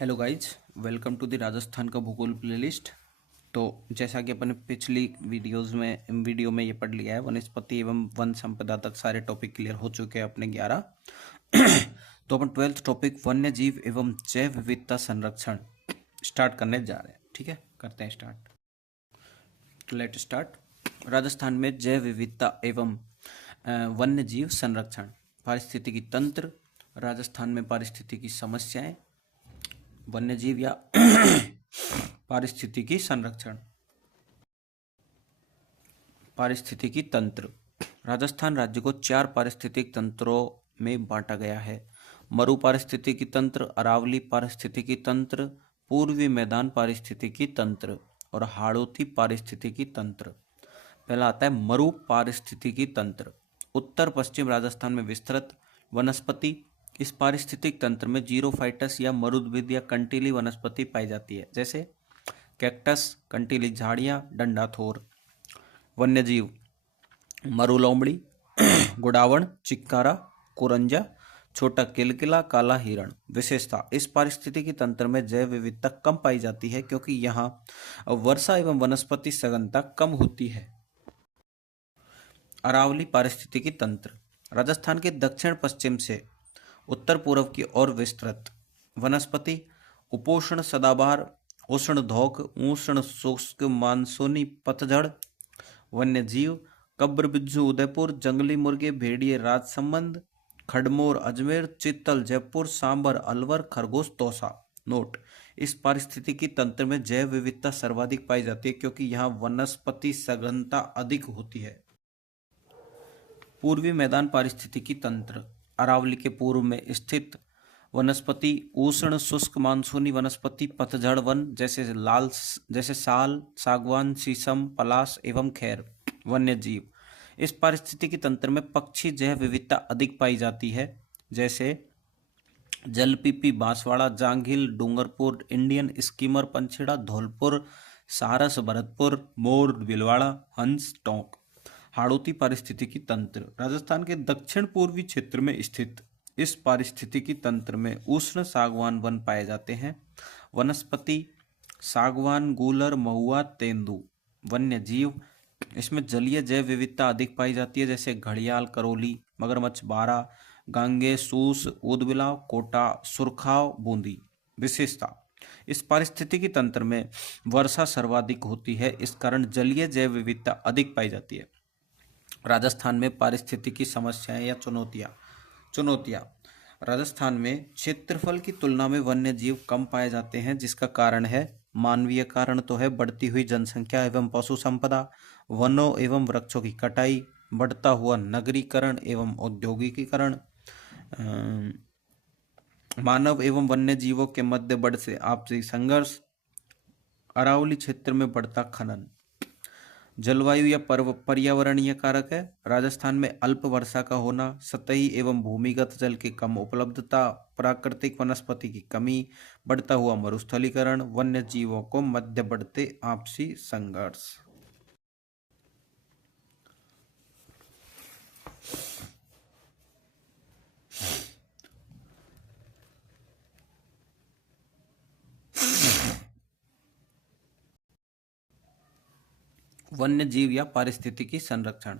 Hello guys, welcome to the Rajasthan का भूगोल playlist. तो जैसा कि अपने पिछली वीडियो में ये पढ़ लिया है, वनस्पति एवं वन संपदा तक सारे टॉपिक क्लियर हो चुके हैं अपने 11। तो अपन 12th टॉपिक वन्य जीव एवं जैव विविधता संरक्षण स्टार्ट करने जा रहे हैं। ठीक है, करते हैं स्टार्ट। तो लेट स्टार्ट। राजस्थान में जैव विविधता एवं वन्य जीव संरक्षण, पारिस्थितिकी तंत्र, राजस्थान में पारिस्थितिकी समस्याएं, वन्यजीव या पारिस्थितिकी संरक्षण। पारिस्थितिकी तंत्र, राजस्थान राज्य को 4 पारिस्थितिक तंत्रों में बांटा गया है। मरु पारिस्थितिकी तंत्र, अरावली पारिस्थितिकी तंत्र, पूर्वी मैदान पारिस्थितिकी तंत्र और हाड़ौती पारिस्थितिकी तंत्र। पहला आता है मरु पारिस्थितिकी तंत्र। उत्तर पश्चिम राजस्थान में विस्तृत वनस्पति। इस पारिस्थितिक तंत्र में जीरोफाइटस या मरुद्भिद या कंटीली वनस्पति पाई जाती है, जैसे कैक्टस, कंटीली झाड़ियाँ, डंडाथोर। वन्यजीव मरुलोमड़ी, गुड़ावण, चिक्कारा, कुरंजा, छोटा किलकिला, काला हिरण। विशेषता, इस पारिस्थितिकी तंत्र में जैव विविधता कम पाई जाती है क्योंकि यहाँ वर्षा एवं वनस्पति सघनता कम होती है। अरावली पारिस्थितिकी तंत्र, राजस्थान के दक्षिण पश्चिम से उत्तर पूर्व की ओर विस्तृत। वनस्पति उपोष्ण सदाबहार, उष्ण धोक, उष्ण शुष्क मानसूनी पतझड़। वन्यजीव कब्र बिज्जू उदयपुर, जंगली मुर्गे, भेड़िए राजसमंद, खडमोर अजमेर, चित्तल जयपुर, सांबर अलवर, खरगोश तौसा। नोट, इस पारिस्थितिकी तंत्र में जैव विविधता सर्वाधिक पाई जाती है क्योंकि यहाँ वनस्पति सघनता अधिक होती है। पूर्वी मैदान पारिस्थितिकी तंत्र, अरावली के पूर्व में स्थित वनस्पति उष्ण शुष्क मानसूनी वनस्पति पतझड़ वन, जैसे साल, सागवान, शीशम, पलाश एवं खैर। वन्यजीव, इस पारिस्थितिकी तंत्र में पक्षी जैव विविधता अधिक पाई जाती है, जैसे जलपीपी, बांसवाड़ा, जांघिल, डूंगरपुर, इंडियन स्कीमर पंछीड़ा, धौलपुर, सारस, भरतपुर, मोर, भीलवाड़ा, हंस, टोंक। हाड़ौती पारिस्थितिकी तंत्र, राजस्थान के दक्षिण पूर्वी क्षेत्र में स्थित इस पारिस्थितिकी तंत्र में उष्ण सागवान वन पाए जाते हैं। वनस्पति सागवान, गूलर, महुआ, तेंदू। वन्य जीव, इसमें जलीय जैव विविधता अधिक पाई जाती है, जैसे घड़ियाल, करौली, मगरमच्छ, बारा, गांगे, सूस, ऊदबिलाव, कोटा, सुरखाव, बूंदी। विशेषता, इस पारिस्थितिकी तंत्र में वर्षा सर्वाधिक होती है, इस कारण जलीय जैव विविधता अधिक पाई जाती है। राजस्थान में पारिस्थितिकी समस्याएं या चुनौतियां, राजस्थान में क्षेत्रफल की तुलना में वन्य जीव कम पाए जाते हैं, जिसका कारण है मानवीय कारण तो है बढ़ती हुई जनसंख्या एवं पशु संपदा, वनों एवं वृक्षों की कटाई, बढ़ता हुआ नगरीकरण एवं औद्योगिकीकरण, मानव एवं वन्य जीवों के मध्य बढ़ते आपसी संघर्ष, अरावली क्षेत्र में बढ़ता खनन। जलवायु या पर्यावरणीय कारक है, राजस्थान में अल्प वर्षा का होना, सतही एवं भूमिगत जल की कम उपलब्धता, प्राकृतिक वनस्पति की कमी, बढ़ता हुआ मरुस्थलीकरण, वन्य जीवों को मध्य बढ़ते आपसी संघर्ष। वन्य जीव या पारिस्थितिकी संरक्षण,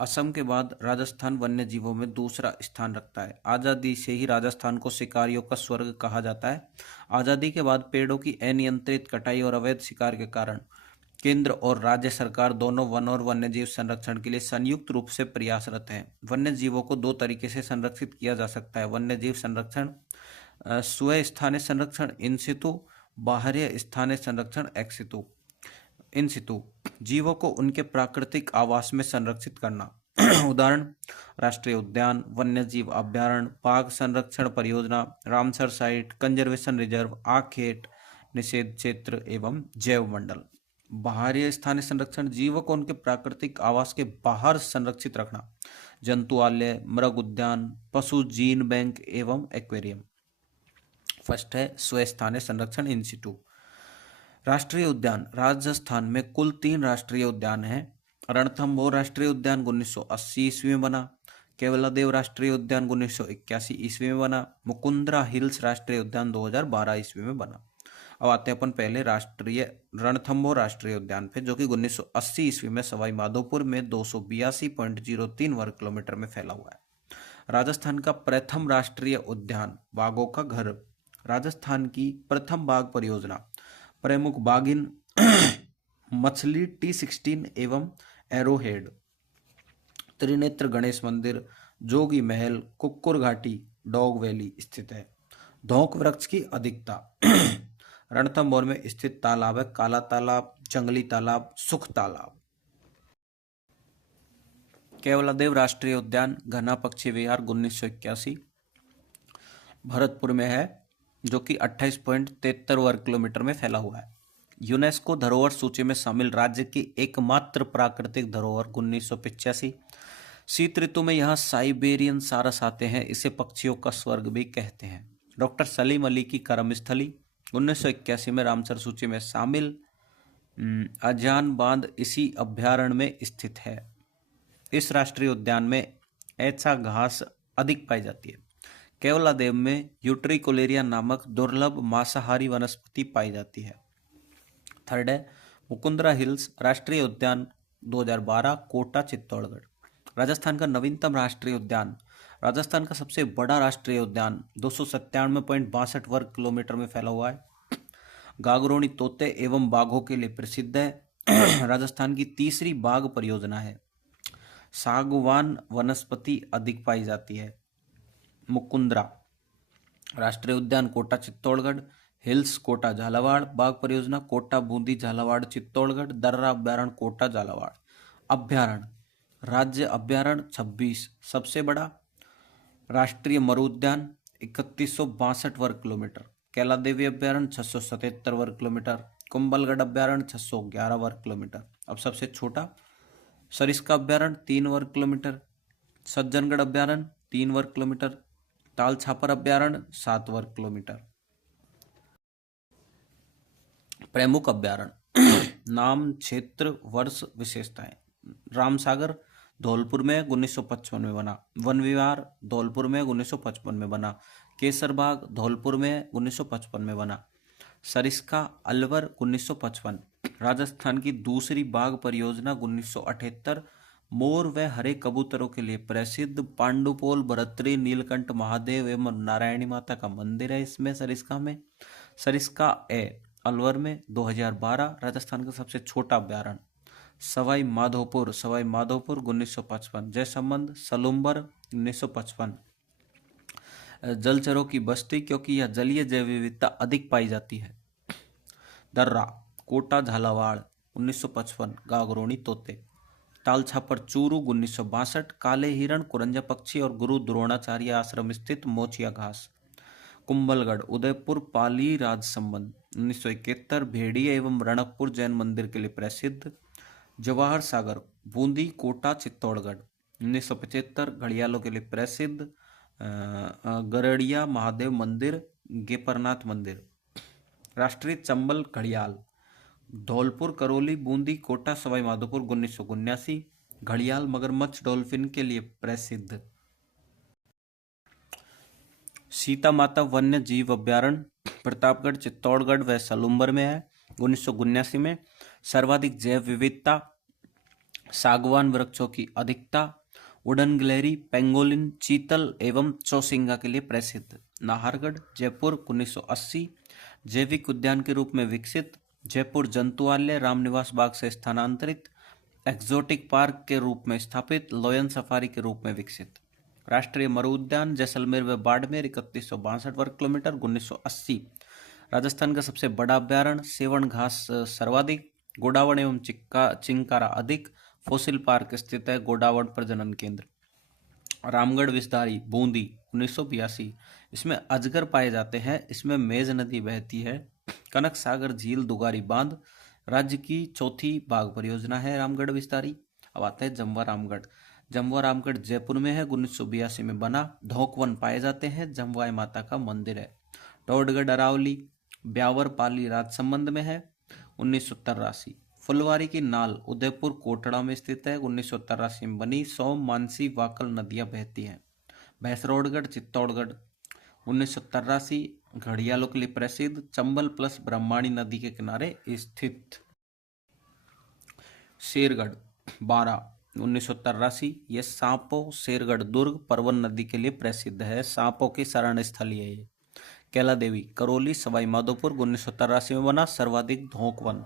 असम के बाद राजस्थान वन्य जीवों में दूसरा स्थान रखता है। आज़ादी से ही राजस्थान को शिकारियों का स्वर्ग कहा जाता है। आज़ादी के बाद पेड़ों की अनियंत्रित कटाई और अवैध शिकार के कारण केंद्र और राज्य सरकार दोनों वन और वन्यजीव संरक्षण के लिए संयुक्त रूप से प्रयासरत हैं। वन्य जीवों को 2 तरीके से संरक्षित किया जा सकता है। वन्यजीव संरक्षण, स्व स्थानीय संरक्षण इन सितु, बाहरी स्थानीय संरक्षण एक्स सितु। इन सितु, जीवों को उनके प्राकृतिक आवास में संरक्षित करना। उदाहरण, राष्ट्रीय उद्यान, वन्यजीव अभ्यारण्य, बाघ संरक्षण परियोजना, रामसर साइट, कंजर्वेशन रिजर्व, आखेट निषेध क्षेत्र एवं जैव मंडल। बाहरी स्थानीय संरक्षण, जीवों को उनके प्राकृतिक आवास के बाहर संरक्षित रखना, जंतुआलय, मृग उद्यान, पशु जीन बैंक एवं एक्वेरियम। फर्स्ट है स्वस्थानीय संरक्षण इन सिटू। राष्ट्रीय उद्यान, राजस्थान में कुल 3 राष्ट्रीय उद्यान हैं। रणथंभौर राष्ट्रीय उद्यान 1980 ईस्वी में बना। केवलादेव राष्ट्रीय उद्यान 1981 ईस्वी में बना। मुकुंदरा हिल्स राष्ट्रीय उद्यान 2012 ईस्वी में बना। अब आते हैं अपन पहले राष्ट्रीय रणथंभौर राष्ट्रीय उद्यान पे, जो कि 1980 ईस्वी में सवाई माधोपुर में 282.03 वर्ग किलोमीटर में फैला हुआ है। राजस्थान का प्रथम राष्ट्रीय उद्यान बाघों का घर। राजस्थान की प्रथम बाघ परियोजना प्रमुख बाघिन मछली T16 एवं एरोहेड। त्रिनेत्र गणेश मंदिर, जोगी महल, कुक्कुर घाटी, डॉग वैली स्थित है। धौंक वृक्ष की अधिकता रणथंभौर में स्थित तालाब है काला तालाब, जंगली तालाब, सुख तालाब। केवलादेव राष्ट्रीय उद्यान घना पक्षी विहार 1981 भरतपुर में है, जो कि 28.73 वर्ग किलोमीटर में फैला हुआ है। यूनेस्को धरोहर सूची में शामिल राज्य की एकमात्र प्राकृतिक धरोहर 1985। शीत ऋतु में यहाँ साइबेरियन सारस आते हैं, इसे पक्षियों का स्वर्ग भी कहते हैं। डॉक्टर सलीम अली की कर्मस्थली 1981 में रामसर सूची में शामिल अजान बांध इसी अभ्यारण्य में स्थित है। इस राष्ट्रीय उद्यान में ऐसा घास अधिक पाई जाती है। केवलादेव में यूट्रिकोलेरिया नामक दुर्लभ मांसाहारी वनस्पति पाई जाती है। थर्ड है मुकुंदरा हिल्स राष्ट्रीय उद्यान 2012 कोटा चित्तौड़गढ़। राजस्थान का नवीनतम राष्ट्रीय उद्यान। राजस्थान का सबसे बड़ा राष्ट्रीय उद्यान 297.62 वर्ग किलोमीटर में फैला हुआ है। गागरोनी तोते एवं बाघों के लिए प्रसिद्ध है। राजस्थान की तीसरी बाघ परियोजना है। सागवान वनस्पति अधिक पाई जाती है। मुकुंदरा राष्ट्रीय उद्यान कोटा चित्तौड़गढ़। हिल्स कोटा झालावाड़। बाघ परियोजना कोटा बूंदी झालावाड़ चित्तौड़गढ़। दर्रा अभ्यारण्य कोटा झालावाड़। अभ्यारण्य राज्य अभ्यारण्य 26 सबसे बड़ा। राष्ट्रीय मरु उद्यान 3162 वर्ग किलोमीटर। कैलादेवी अभ्यारण्य 677 वर्ग किलोमीटर। कुंभलगढ़ अभ्यारण्य 611 वर्ग किलोमीटर। अब सबसे छोटा सरिस्का अभ्यारण्य 3 वर्ग किलोमीटर। सज्जनगढ़ अभ्यारण्य 3 वर्ग किलोमीटर। ताल छापर अभ्यारण्य 7 वर्ग किलोमीटर। प्रमुख अभ्यारण्य नाम, क्षेत्र, वर्ष, विशेषताएं। रामसागर धौलपुर में 1955 में बना। वन विहार धौलपुर में 1955 में बना। केसरबाग धौलपुर में 1955 में बना। सरिस्का अलवर 1955। राजस्थान की दूसरी बाघ परियोजना 1978। मोर व हरे कबूतरों के लिए प्रसिद्ध पांडुपोल, भरतरी, नीलकंठ महादेव एवं नारायणी माता का मंदिर है इसमें सरिस्का में। सरिस्का ए अलवर में 2012। राजस्थान का सबसे छोटा अभ्यारण्य सवाई माधोपुर 1955। जयसंबंध सलूम्बर 1955। जलचरों की बस्ती, क्योंकि यह जलीय जैव विविधता अधिक पाई जाती है। दर्रा कोटा झालावाड़ 1955। गागरोनी तोते। ताल छापर चूरू 1962। काले हिरण, कुरंजा पक्षी और गुरु द्रोणाचार्य आश्रम स्थित मोचिया घास। कुंभलगढ़ उदयपुर पाली राजसंबंध 1971। भेड़िया एवं रणकपुर जैन मंदिर के लिए प्रसिद्ध। जवाहर सागर बूंदी कोटा चित्तौड़गढ़ 1975। घड़ियालों के लिए प्रसिद्ध। गरड़िया महादेव मंदिर, गेपरनाथ मंदिर। राष्ट्रीय चंबल घड़ियाल धौलपुर, करौली, बूंदी, कोटा, सवाई माधोपुर 1979। घड़ियाल मगरमच्छ डॉल्फिन के लिए प्रसिद्ध। सीता माता वन्य जीव अभ्यारण्य प्रतापगढ़, चित्तौड़गढ़ व सलूम्बर में है 1979 में। सर्वाधिक जैव विविधता, सागवान वृक्षों की अधिकता, उड़न गिलहरी, पेंगोलिन, चीतल एवं चौसिंगा के लिए प्रसिद्ध। नाहरगढ़ जयपुर 1980। जैविक उद्यान के रूप में विकसित। जयपुर जंतुआलय रामनिवास बाग से स्थानांतरित। एक्सोटिक पार्क के रूप में स्थापित। लॉयन सफारी के रूप में विकसित। राष्ट्रीय मरु उद्यान जैसलमेर व बाड़मेर 3162 वर्ग किलोमीटर 1980। राजस्थान का सबसे बड़ा अभ्यारण्य सेवण घास सर्वाधिक। गोडावण एवं चिंकारा अधिक। फोसिल पार्क स्थित है गोडावण प्रजनन केंद्र। रामगढ़ विस्तारी बूंदी 1982। इसमें अजगर पाए जाते हैं। इसमें मेज नदी बहती है। कनक सागर झील, दुगारी बांध। राज्य की चौथी बाघ परियोजना है रामगढ़ विस्तारी। अब आता है जमवा रामगढ़। जमवा रामगढ़ जयपुर में है 1982 में बना। धौंकवन पाए जाते हैं। जमवाई माता का मंदिर है। टोडगढ़ अरावली ब्यावर पाली राजसंबंध में है 1983। फुलवारी की नाल उदयपुर कोटड़ा में स्थित है, 1983 में बनी। सोम, मानसी, वाकल नदियां बहती हैं। भैंसरोडगढ़ चित्तौड़गढ़ 1983 घड़ियालों के लिए प्रसिद्ध, चंबल प्लस ब्रह्माणी नदी के किनारे स्थित। शेरगढ़ बारा 1983 ये सांपों शेरगढ़ दुर्ग परवन नदी के लिए प्रसिद्ध है, सांपों की शरण स्थली है ये। कैला देवी करौली सवाई माधोपुर 1983 में बना, सर्वाधिक धोंक वन।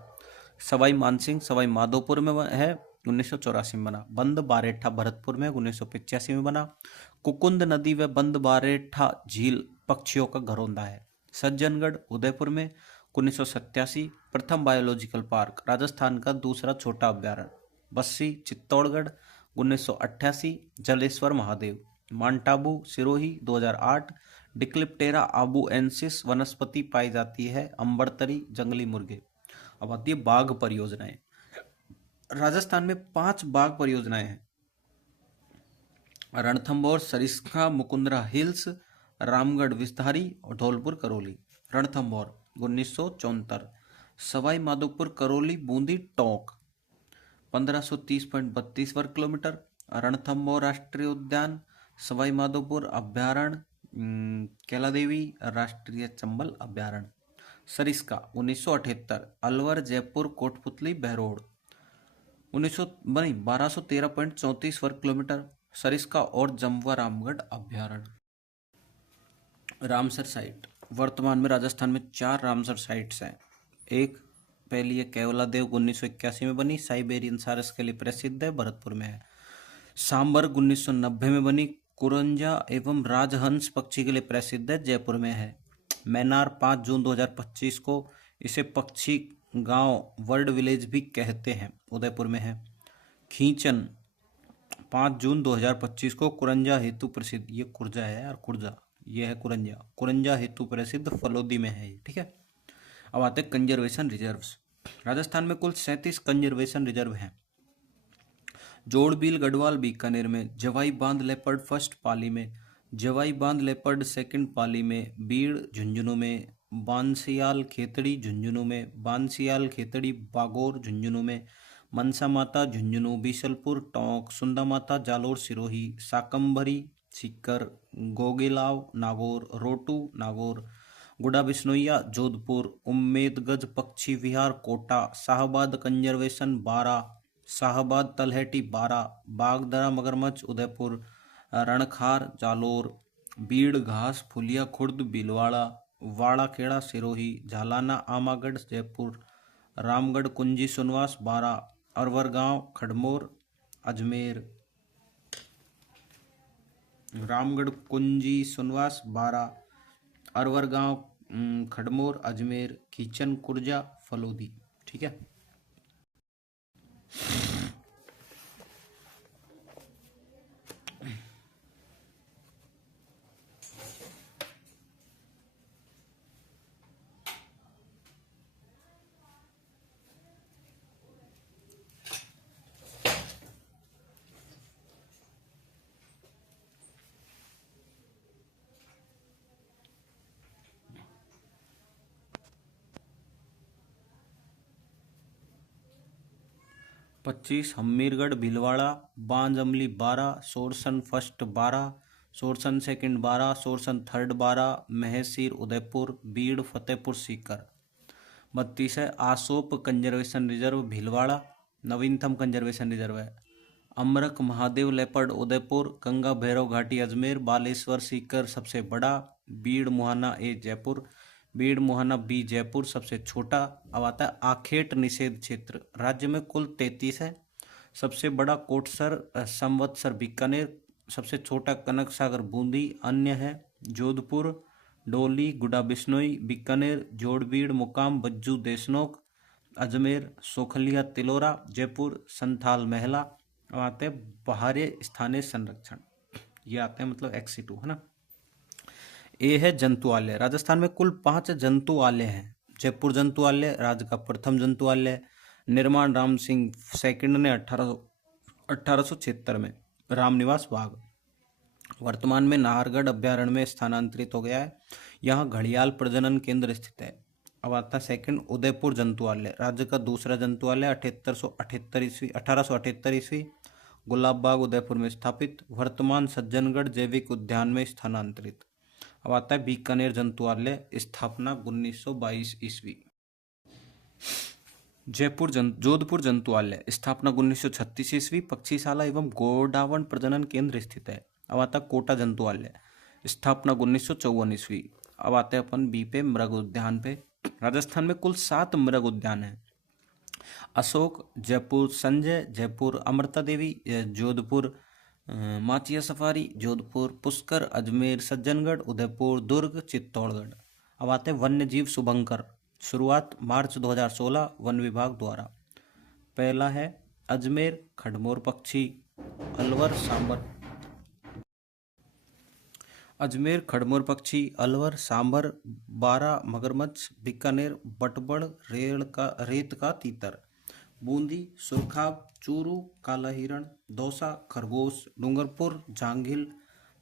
सवाई मानसिंह सवाई माधोपुर में है, 1984 में बना। बंद बारेठा भरतपुर में 1985 में बना। कुकुंद नदी व बंद बारेठा झील पक्षियों का घरौंदा है। सज्जनगढ़ उदयपुर में 1987 प्रथम बायोलॉजिकल पार्क, राजस्थान का दूसरा छोटा अभ्यारण्य। बस्सी चित्तौड़गढ़ 1988 जलेश्वर महादेव। माउंट सिरोही 2008 डिक्लिप्टेरा आबुएंसिस वनस्पति पाई जाती है। अंबरतरी जंगली मुर्गे। अब आती है बाघ परियोजनाएं। राजस्थान में 5 बाघ परियोजनाएं हैं। रणथंभौर सरिस्का मुकुंदरा हिल्स, रामगढ़ विस्तारी और धौलपुर करौली। रणथंभौर 1974, सवाई माधोपुर करौली बूंदी टोंक 1530.32 वर्ग किलोमीटर। रणथंभौर राष्ट्रीय उद्यान, सवाई माधोपुर अभ्यारण्य, कैला देवी राष्ट्रीय चंबल अभ्यारण्य। सरिस्का 1978 अलवर जयपुर कोटपुतली बहरोड 1213.34 वर्ग किलोमीटर। सरिस्का और जमवा रामगढ़ अभ्यारण्य। रामसर साइट वर्तमान में राजस्थान में 4 रामसर साइट्स हैं। एक पहली है केवलादेव 1981 में बनी, साइबेरियन सारस के लिए प्रसिद्ध है, भरतपुर में है। सांबर्ग 1990 में बनी, कुरंजा एवं राजहंस पक्षी के लिए प्रसिद्ध है, जयपुर में है। मैनार 5 जून 2025 को इसे पक्षी गांव वर्ल्ड विलेज भी कहते हैं, उदयपुर में है। खींचन 5 जून 2025 को कुरंजा हेतु प्रसिद्ध, ये कुरजा है यार, कुरजा ये है कुरंजा, कुरंजा हेतु प्रसिद्ध फलोदी में है, ठीक है। अब आते हैं कंजर्वेशन रिजर्व्स। राजस्थान में कुल 37 कंजर्वेशन रिजर्व हैं। जोड़बील गढ़वाल बीकानेर में, जवाई बांध लेपर्ड फर्स्ट पाली में, जवाई बांध लेपर्ड सेकंड पाली में, बीड़ झुंझुनू में, बांसियाल खेतड़ी झुंझुनू में, बांसियाल खेतड़ी बागोर झुंझुनू में, मनसा माता झुंझुनू बीसलपुर टोंक, सुंदा माता जालोर सिरोही, साकंभरी सीकर, गोगेलाव नागौर, रोटू नागौर, गुडा बिश्नोइया जोधपुर, उम्मेदगज पक्षी विहार कोटा, शाहबाद कंजर्वेशन बारा, शाहबाद तलहटी बारा, बागदरा मगरमच्छ उदयपुर, रणखार जालोर, बीड़ घास फुलिया खुर्द भीलवाड़ा, वाड़ा खेड़ा सिरोही, झालाना आमागढ़ जयपुर, रामगढ़ कुंजी सुनवास बारा, अरवर गांव खड़मोर अजमेर। रामगढ़ कुंजी सुनवास बारा, अरवर गांव खड़मोर अजमेर, खींचन कुरजा फलोदी, ठीक है। पच्चीस Hamirgarh Bhilwara, Banj Amli 12, Sorsan first 12, Sorsan second 12, Sorsan third 12, Mahseer Udaipur, Beed Fatehpur Sikar. 32 है आसोप कंजर्वेशन रिजर्व भीलवाड़ा, नवीनतम कंजर्वेशन रिजर्व है। अमरक महादेव लेपर्ड उदयपुर, गंगा भैरव घाटी अजमेर, बालेश्वर सीकर सबसे बड़ा, बीड़ मुहाना ए जयपुर, बीड़ मुहाना बी जयपुर सबसे छोटा। अब आता है आखेट निषेध क्षेत्र। राज्य में कुल 33 है। सबसे बड़ा कोटसर संवत्सर बीकानेर, सबसे छोटा कनक सागर बूंदी, अन्य है जोधपुर, डोली, गुडा बिश्नोई, बीकानेर, जोड़बीड़ मुकाम, बज्जू देशनोक, अजमेर, सोखलिया तिलोरा, जयपुर, संथाल महला। अब आते हैं बाहरी स्थानीय संरक्षण, ये आते हैं मतलब एक्सी2 है ना। ए है जंतुआलय। राजस्थान में कुल 5 जंतुआलय हैं। जयपुर जंतुआलय राज्य का प्रथम जंतुआलय, निर्माण राम सिंह सेकंड ने 1876 में। रामनिवास बाग वर्तमान में नाहरगढ़ अभ्यारण्य में स्थानांतरित हो गया है। यहाँ घड़ियाल प्रजनन केंद्र स्थित है। अब आता है सेकंड, उदयपुर जंतुआलय, राज्य का दूसरा जंतुआलय, 1878 ईस्वी, गुलाब बाग उदयपुर में स्थापित, वर्तमान सज्जनगढ़ जैविक उद्यान में स्थानांतरित। अब आता है बीकानेर जंतुआलय, स्थापना 1922 ईस्वी। जोधपुर जंतुआलय, स्थापना 1936 ईस्वी, पक्षीशाला एवं गोडावण प्रजनन केंद्र स्थित है। अब आता है कोटा जंतुआलय, स्थापना 1954 ईस्वी। अब आते हैं अपन बी पे, मृग उद्यान पे। राजस्थान में कुल 7 मृग उद्यान हैं। अशोक, जयपुर संजय, जयपुर अमृता देवी, जोधपुर माचिया सफारी, जोधपुर पुष्कर, अजमेर सज्जनगढ़, उदयपुर दुर्ग, चित्तौड़गढ़। अब आते हैं वन्य जीव शुभंकर, शुरुआत मार्च 2016 वन विभाग द्वारा। पहला है अजमेर खड़मोर पक्षी, अलवर सांबर, अजमेर खड़मोर पक्षी, अलवर सांबर, बारा मगरमच्छ, बीकानेर बटबड़, रेत का तीतर, बूंदी सुरखाब, चूरू काला हिरण, दौसा खरगोश, डूंगरपुर जांगिल,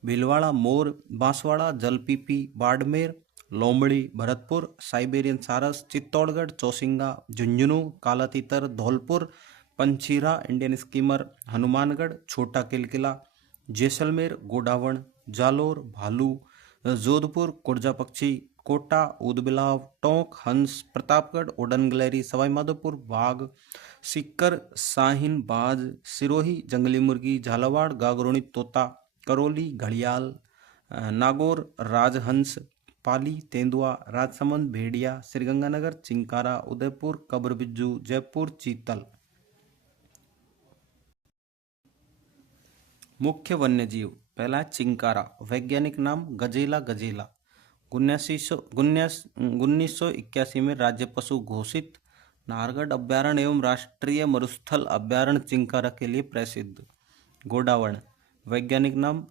भीलवाड़ा मोर, बांसवाड़ा जलपीपी, बाड़मेर लोमड़ी, भरतपुर साइबेरियन सारस, चित्तौड़गढ़ चौसिंगा, झुंझुनू काला तीतर, धौलपुर पंछीरा इंडियन स्कीमर, हनुमानगढ़ छोटा किलकिला, जैसलमेर गोडावण, जालोर भालू, जोधपुर कुर्जा पक्षी, कोटा ऊदबिलाव, टोंक हंस, प्रतापगढ़ उड़न गिलहरी, सवाईमाधोपुर बाघ, सीकर शाहीन बाज, सिरोही जंगली मुर्गी, झालावाड़ गागरोनी तोता, करौली घड़ियाल, नागौर राजहंस, पाली तेंदुआ, राजसमंद भेड़िया, श्रीगंगानगर चिंकारा, उदयपुर कब्र बिज्जू, जयपुर चीतल। मुख्य वन्यजीव, पहला है चिंकारा, वैज्ञानिक नाम गजेला गजेला, 1981 में राज्य पशु घोषित, नाहरगढ़ अभ्यारण्य एवं राष्ट्रीय मरुस्थल अभ्यारण्य चिंकारा के लिए प्रसिद्ध। गोडावण, वैज्ञानिक नाम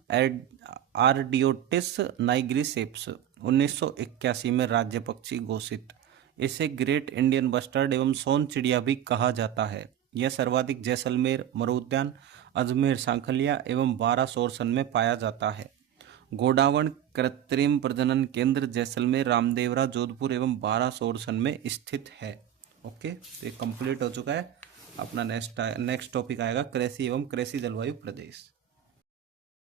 आर्डियोटिस नाइग्रिसेप्स, 1981 में राज्य पक्षी घोषित। इसे ग्रेट इंडियन बस्टर्ड एवं सोन चिड़िया भी कहा जाता है। यह सर्वाधिक जैसलमेर मरु उद्यान, अजमेर सांखलिया एवं बारा सोरसन में पाया जाता है। गोडावण कृत्रिम प्रजनन केंद्र जैसलमेर, रामदेवरा, जोधपुर एवं बारा सोरसन में स्थित है। ओके, तो ये कंप्लीट हो चुका है। अपना नेक्स्ट टॉपिक आएगा कृषि एवं कृषि जलवायु प्रदेश।